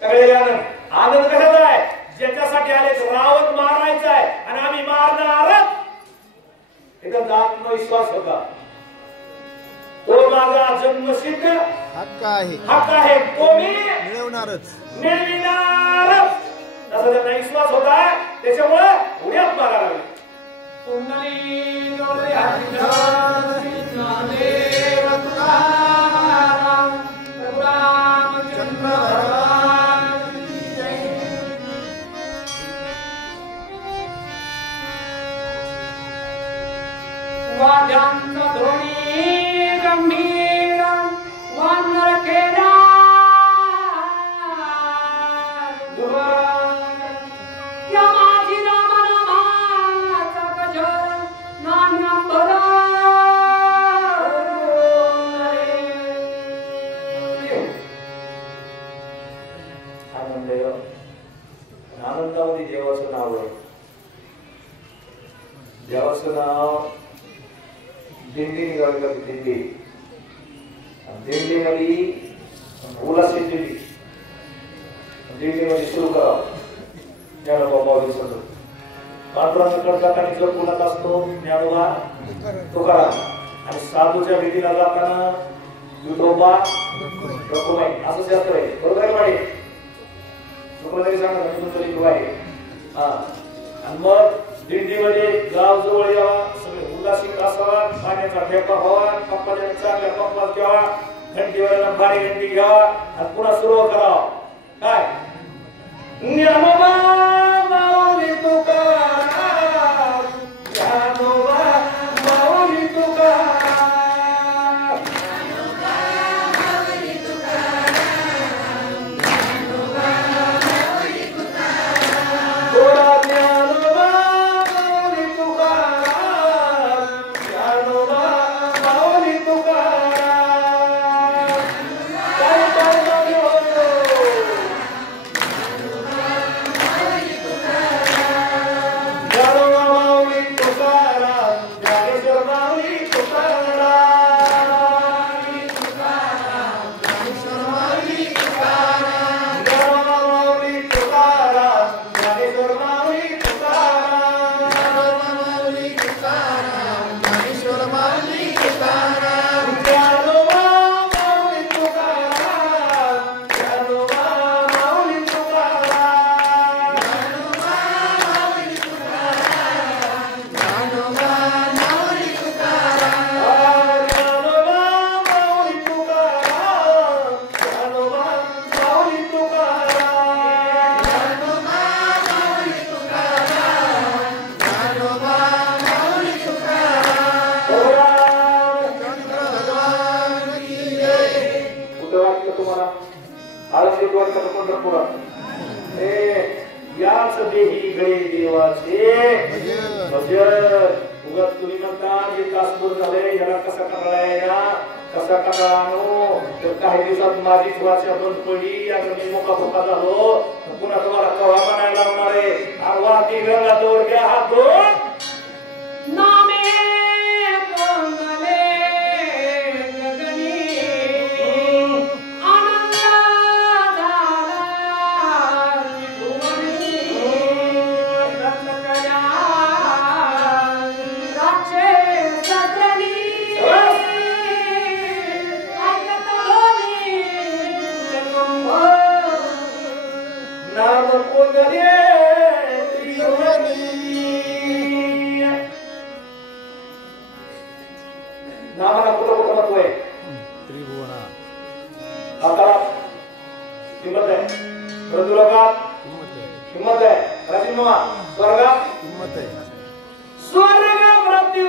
सगळे आनंद आनंद कशाचा आहे? ज्याच्यासाठी आले रावण मारायचा आहे आणि आम्ही मारणार. त्याचा आत्मविश्वास होता. तो माझा जन्मसिद्ध हक्क आहे, तो मी मिळवणारच. असा त्यांना विश्वास होता. त्याच्यामुळे उड्यात मारायला लागले. गंभीर वानर केला या माझी राम रामाचा गजर नान्यांबर आनंदामध्ये देवाचं नाव आहे. देवाचं नाव दिंडी निघाली का? दिंडी दिंडीमध्ये उल्हासित दिंडी दिंडीमध्ये सुरू करा. ज्ञानोबा दिसत पांडुरंगाकडे जाताना जर पुण्यात असतो ज्ञानोबा तुकाराम आणि साधूच्या भेटीला जाताना विठोबा रखुमाई असं शास्त्र आहे. बरोबर आहे माहिती? तुकडे सांगा तुमचं आहे. हा आणि मग दिंडीमध्ये गाव जवळ यावा, सगळे उल्हासित असावा, पाण्याचा ठेका व्हावा, पंपाच्या चांगल्या पंपात घ्यावा, घंटीवर बारी घंटी घ्यावा आणि पुन्हा सुरू करावा. काय ज्ञानोबा माऊली तुकाराम, ज्ञानोबा माऊली तुकाराम, ज्ञानोबा माऊली तुकाराम, ज्ञानोबा माऊली तुकाराम, थोडा ज्ञानोबा माऊली तुकाराम, ज्ञानोबा माऊली तुकाराम. काय काय नाही होतो. काही दिवसात माझीच वाचा बंद पडली. आता मी मोका झालो. पुन्हा तुम्हाला कवा म्हणायला लावणार आहे. वाटी गंगा दोर घ्या हात दोन नामे कोंगले गगनी आनंद झाला भुवनी रत्नकया राचे सदनी नाम कोंगले नामाला कुठं कुठं महत्व आहे. त्रिभुवना आकारात किंमत आहे, मृदुलोकात किंमत आहे, राजीनामा स्वर्गात किंमत आहे. स्वर्ग मृत्यू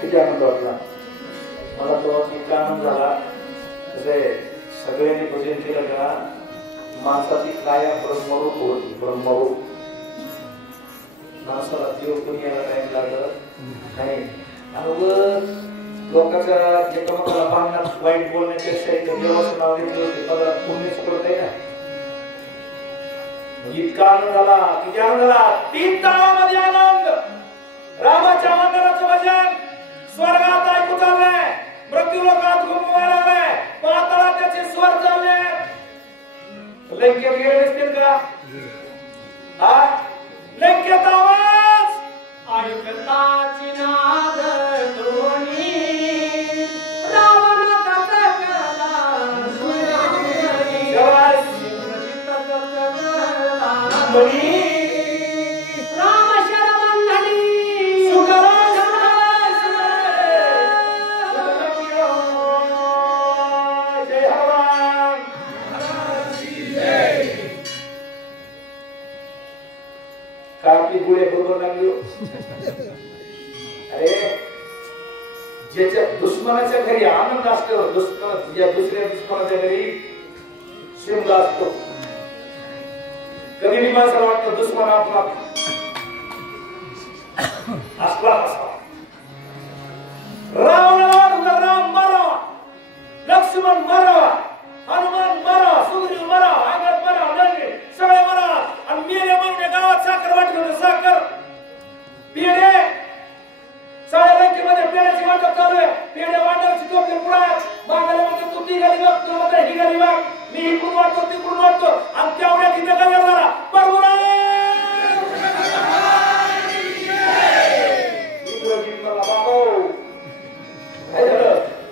किती आनंद वाटला मला तो इतका आनंद झाला तसे सगळ्यांनी भजन केलं का माणसाची काया ब्रह्मरूप होती ब्रह्मरूप माणसाला देव कोणी यायला टाइम लागत नाही आणि लोकांच्या एकमेकाला पाहण्यात वाईट बोलण्यापेक्षा देवाचं नाव घेतलं होते मला पुण्य सुकळत आहे ना इतका आनंद झाला किती आनंद झाला 3 ताळामध्ये आनंद रामाच्या मंदिराचं भजन स्वर्गात ऐकू चाललंय मृत्यू लोकात घुमवायला लागलाय पाताळात त्याचे स्वर चालले लंकेत गेले नसतील का हा लंकेत आवाज ऐकताची नाद ध्वनी रावण कथकला राम शरवंधनी जय हनुमान का आपली गुळे बरोबर लागली अरे ज्याच्या दुश्मनाच्या घरी आनंद असतो दुश्मन या दुसऱ्या दुश्मनाच्या घरी शिमला असतो कधी माणसाला वाटतं दुश्मन आपला असला असावा राम मरावा लक्ष्मण मरावा हनुमान मरावा सुग्रीव मरावा अंगद मरावा लंके सगळे मरावा आणि मेले म्हणून गावात साखर वाटत होते साखर पेढे सगळ्या लंकेमध्ये पेढ्याची वाटप चालू आहे पेढे वाटायची टोपली पुढे मागायला म्हणते तू ती गाली बघ तुला म्हणते ही गाली बघ मी इकडून वाटतो तिकडून वाटतो आणि तेवढ्या तिथे गजर झाला बरोबर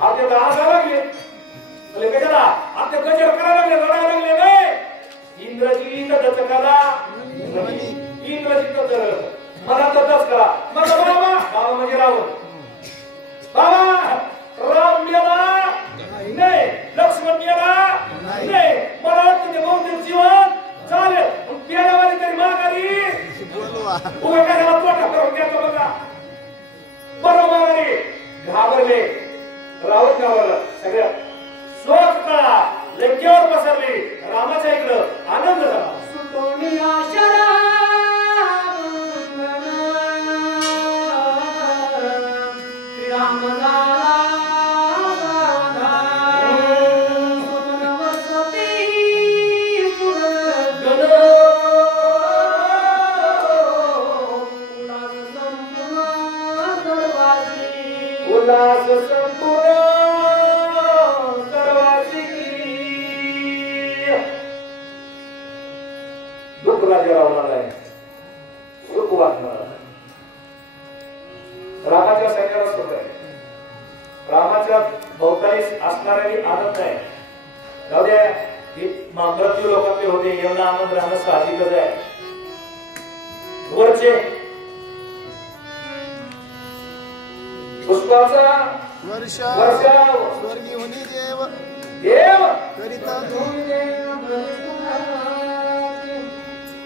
आपल्या दहा लागले कशाला आपल्या गजर करायला लागले लढायला लागले नाही इंद्रजीत दचकाला इंद्रजीत मला तर दच करा मला बाबा बाबा म्हणजे रावण बाबा राम मेला नाही लक्ष्मण मेला नाही मला वाटतं ते बहुतेक जीवन चालेल पण पेड्यावाली तरी माघारी उभे कशाला तोटा करून घ्यायचं बघा बरोबर माघारी घाबरले रावण घाबरलं सगळं शोक कळा लंकेवर पसरली रामाच्या इकडं आनंद झाला सुटोनी आशरा राम उल्लास संपूर्ण सर्वांची दुःख राज्य राहणार आहे सुख वाटणार रामाच्या सैन्याला सुख आहे रामाच्या भोवताली असणाऱ्याने आनंद आहे जाऊ द्या मृत्यू लोकांचे होते एवढा आनंद राहणं साहजिकच आहे वरचे पुष्पाचा वर्षा वर्षा स्वर्गीहुनी देव देव करिता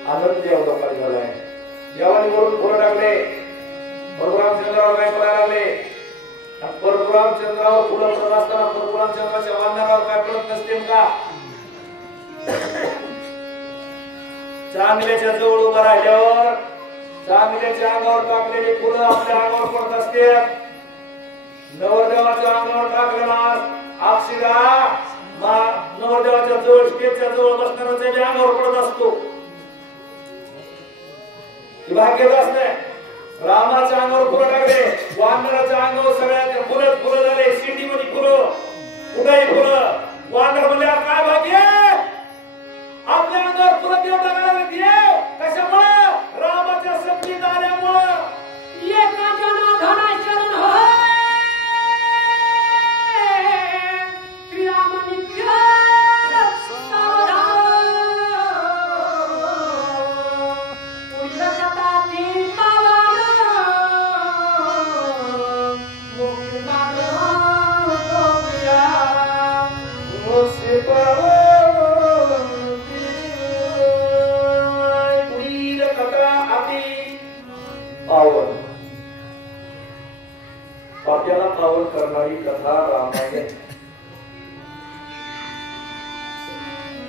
आनंद देव लोकांनी झालाय देवाने वरून फुलं टाकले परशुराम चंद्रावर काय पडायला लागले परशुराम चंद्रावर फुलं पडत असताना परशुराम चंद्राच्या वानरावर काय पडत नसतील का चांगल्याच्या जवळ उभा राहिल्यावर चांगल्याच्या अंगावर टाकलेली फुलं आपल्या अंगावर पडत असतात नवरदेवाच्या अंगावर टाकलेला अक्षिरा नवरदेवाच्या जवळ स्टेजच्या जवळ बसणाऱ्याच्या अंगावर पडत असतो भाग्यच असते रामाच्या अंगावर फुलं टाकले वानराच्या अंगावर सगळ्या फुलं झाले सिटी मध्ये फुलं कुठेही फुलं वानर म्हणजे काय भाग्य आपल्या अंगावर फुलं देव टाकायला देव कशामुळे रामाच्या संगीत आल्यामुळं एका जना धना शरण होय श्रीराम नित्य पाप्याला पावन करणारी कथा रामायण.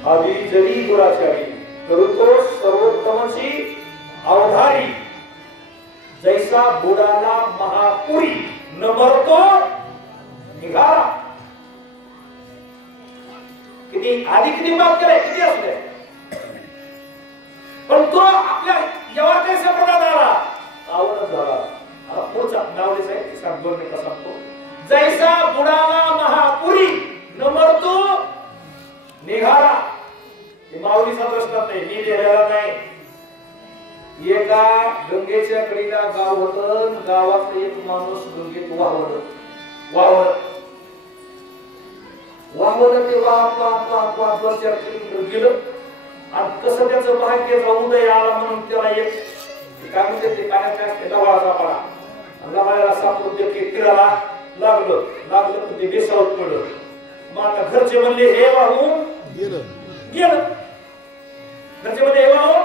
आधी जरी गुराचारी करुतो सर्वोत्तमची अवधारी, जैसा बुडाला महापुरी न मरतो निघाला. किती आधी किती बात केले किती असले, पण तो आपल्या जेव्हा काही संप्रदाय आला आवडत झाला. पुढचा नावलेच आहे की सांग 2 मिनिटं सांगतो. जैसा बुडाला महापुरी न मरतो निघाला. हे माऊलीचा प्रश्न नाही, मी लिहिलेला नाही. एका गंगेच्या कडेला गाव होतं, गावात एक माणूस गंगेत वावरत ते वाहत 2-4 किलोमीटर गेलं. आणि कसं त्याचं भाग्याचा उदय आला म्हणून त्याला एक काय म्हणते ते पाण्यात काय असते लवाळा सापडा. लवाळ्याला सापडून ते किराला लागलं तर ते बेसावत पडलं. मग आता घरचे म्हणले हे वाहून गेलं. घरचे म्हणले हे वाहून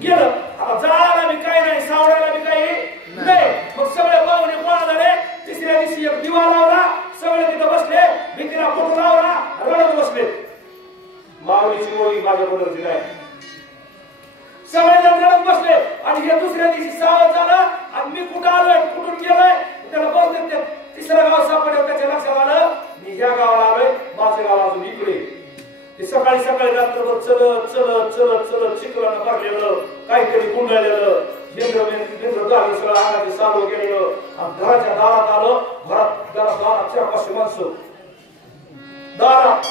गेलं. आता जाळाला बी काही नाही, सावडायला बी काही नाही. मग सगळे पाहुणे गोळा झाले. तिसऱ्या दिवशी एक दिवा लावला, सगळे तिथं बसले, भीतीला फोटो लावला, रडत बसले. माऊलीची गोळी माझ्या बरोबरची नाही. सगळे जण रडत बसले. आणि हे दुसऱ्या दिवशी सावध झालं. आणि मी कुठं आलोय कुठून गेलोय त्याला बोलते. तिसरं गाव सापडलं, त्याच्या लक्षात आलं मी ह्या गावाला आलोय, माझं गाव अजून इकडे. ते सकाळी रात्रभर चलत चिखलानं भरलेलं, काहीतरी गुंडाळलेलं, सगळं अंगाचे चालू गेलेलं. आणि घराच्या दारात आलं. दारात 4-5 माणसं, दारात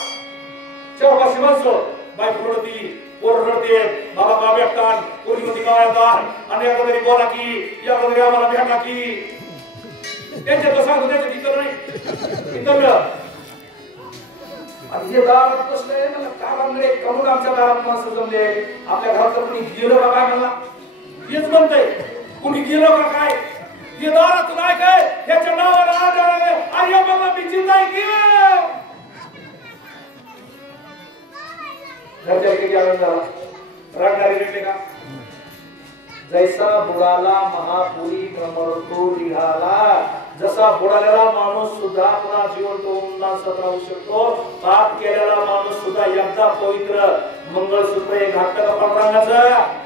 4-5 माणसं. बायको रडती, पोर रडते, बाबा भेटतात, पोरी मध्ये गाव येतात. आणि एका तरी बोला की एका तरी आम्हाला भेटा की. त्यांच्या तो सांगतो त्याच्या इतर नाही इतर. आणि हे दारात बसले. मला काय म्हणले कमून आमच्या दारात माणसं जमले, आपल्या घरात कुणी गेलं का काय म्हणला. हेच म्हणतंय कुणी गेलं का काय. हे दारातून काय ह्याच्या नावाला अरे बाबा मी जिंदा आहे की. घरच्या किती आनंद झाला. रडणारे भेटले का. जैसा बुडाला महापुरी न मरतो निघाला. जसा बुडालेला माणूस सुद्धा पुन्हा जिवंत होऊन राहू शकतो. पाप केलेला माणूस सुद्धा एकदा पवित्र. मंगळसूत्र हे घातलं का पांडुरंगाचं.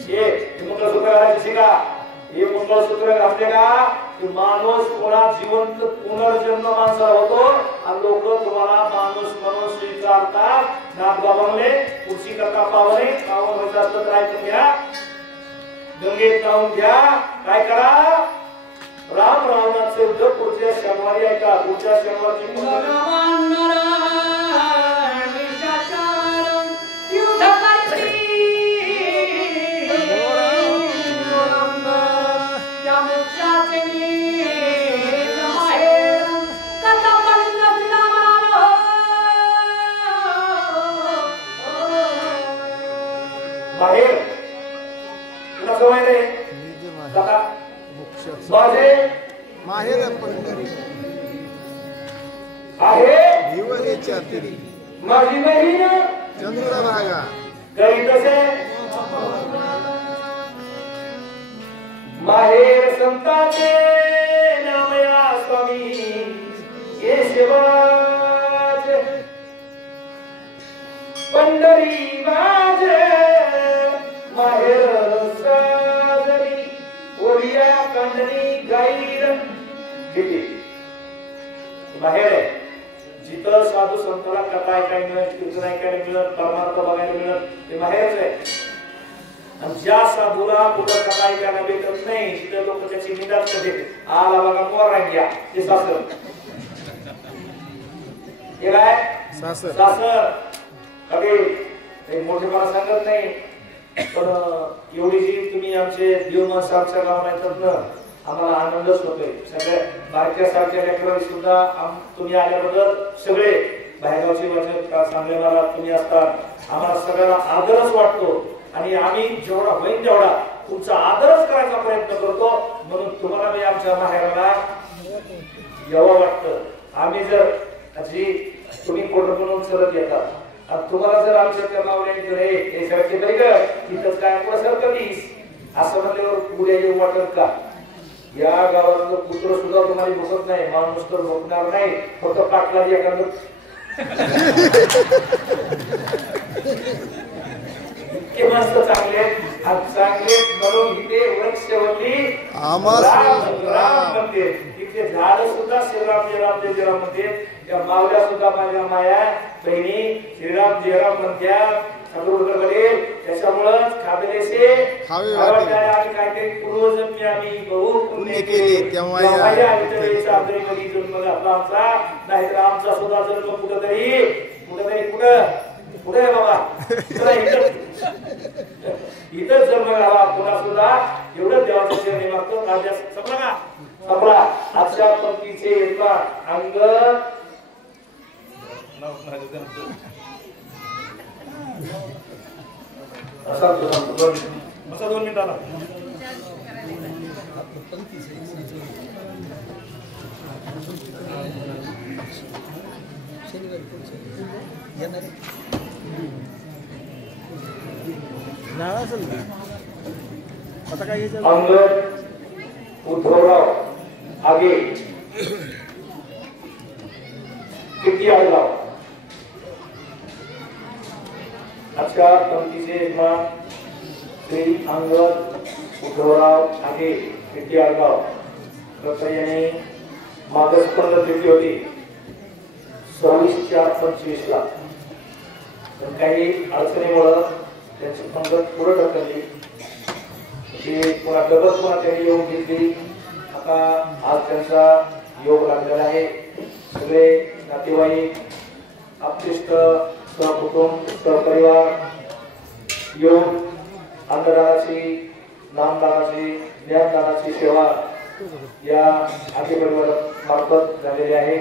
हे मंगळसूत्र घालायचे शिका. हे मंगळसूत्र घातले का की माणूस पुन्हा जिवंत पुनर्जन्म माणसाला होतो. आणि लोक तुम्हाला माणूस म्हणून स्वीकारतात. नाथ बाबांले पुढची करता पावले पावन व्हायचं असलं तर ऐकून घ्या. गंगेत जाऊन घ्या. काय करा राम रावणाचे युद्ध पुढच्या शनिवारी ऐका. पुढच्या शनिवारची बाहेर कुणाचं माहिती आहे माझे माहेर पंढरी आहे हिवरेच्या तिरी माझी बहीण चंद्रभागा गई तसे माहेर संताचे नामया स्वामी केशवाचे पंढरी माझे माहेर साजरी ओरिया कांदणी गाईर किती बाहेर आहे. जिथं साधू संतांना कथा ऐकायला मिळत, कीर्तन ऐकायला मिळत, परमार्थ बघायला मिळत ते बाहेरच आहे. आणि ज्या साधूला कुठं कथा ऐकायला भेटत नाही तिथे लोक त्याची निंदा करते. आला बघा मोरांग्या ते सासर. हे काय सासर कधी मोठेपणा सांगत नाही. पण एवढी जी तुम्ही आमचे देवमान सारख्या गावाला येतात ना आम्हाला आनंदच होतोय. सगळ्या बारक्या सारख्या लेकरांनी सुद्धा तुम्ही आल्याबद्दल सगळे बाहेरगावचे वाचक चांगले मला तुम्ही असतात आम्हाला सगळ्याला आदरच वाटतो. आणि आम्ही जेवढा होईल तेवढा तुमचा आदरच करायचा प्रयत्न करतो. म्हणून तुम्हाला मी आमच्या माहेराला यावं वाटतं. आम्ही जर तुम्ही कोट म्हणून चलत येतात आणि तुम्हाला जर आमच्या त्या नावले हे सारखे तरी तिथंच काय पुढे सर कधीच असं म्हणल्यावर पुढे येऊ वाटत का. या गावातलं पुत्र सुद्धा तुम्हाला भोगत नाही, माणूस तर भोगणार नाही, फक्त पाटला एखादं इतके मस्त चांगले चांगले म्हणून इथे वृक्षवल्ली राम म्हणते, इथे झाड सुद्धा श्रीराम जयराम जय जयराम म्हणते, त्या मावल्या सुद्धा माझ्या माया बहिणी श्रीराम जयराम म्हणत्या सगळं त्याच्यामुळं खाबलेसे आम्ही काहीतरी पूर्वजन्मी आम्ही बहु पुण्य केले तेव्हा जन्म घातला आमचा, नाहीतर आमचा सुद्धा जन्म कुठंतरी कुठे बाबा इथं जन्म घाला पुन्हा सुद्धा एवढं देवाचं चरणी मागतो. संपला का? संपला. आजच्या पंक्तीचे अंग असा 2 मिनिटाला अंगद उद्धवराव आगे किती आडगाव. आजच्या पंक्तीचे श्री अंगद उद्धवराव आगे किती आडगाव याने मागच पंगत घेतली होती 26/4/25 ला, पण काही अडचणीमुळे त्यांची पंगत पुढे ढकलली. पुन्हा डबल पुन्हा त्यांनी येऊन घेतली. आता आज त्यांचा योग लागलेला आहे. सगळे नातेवाईक आप्तेष्ट सहकुटुंब सहपरिवार येऊन अन्नदानाची नामदानाची ज्ञानदानाची सेवा या आगे परिवार मार्फत झालेली आहे.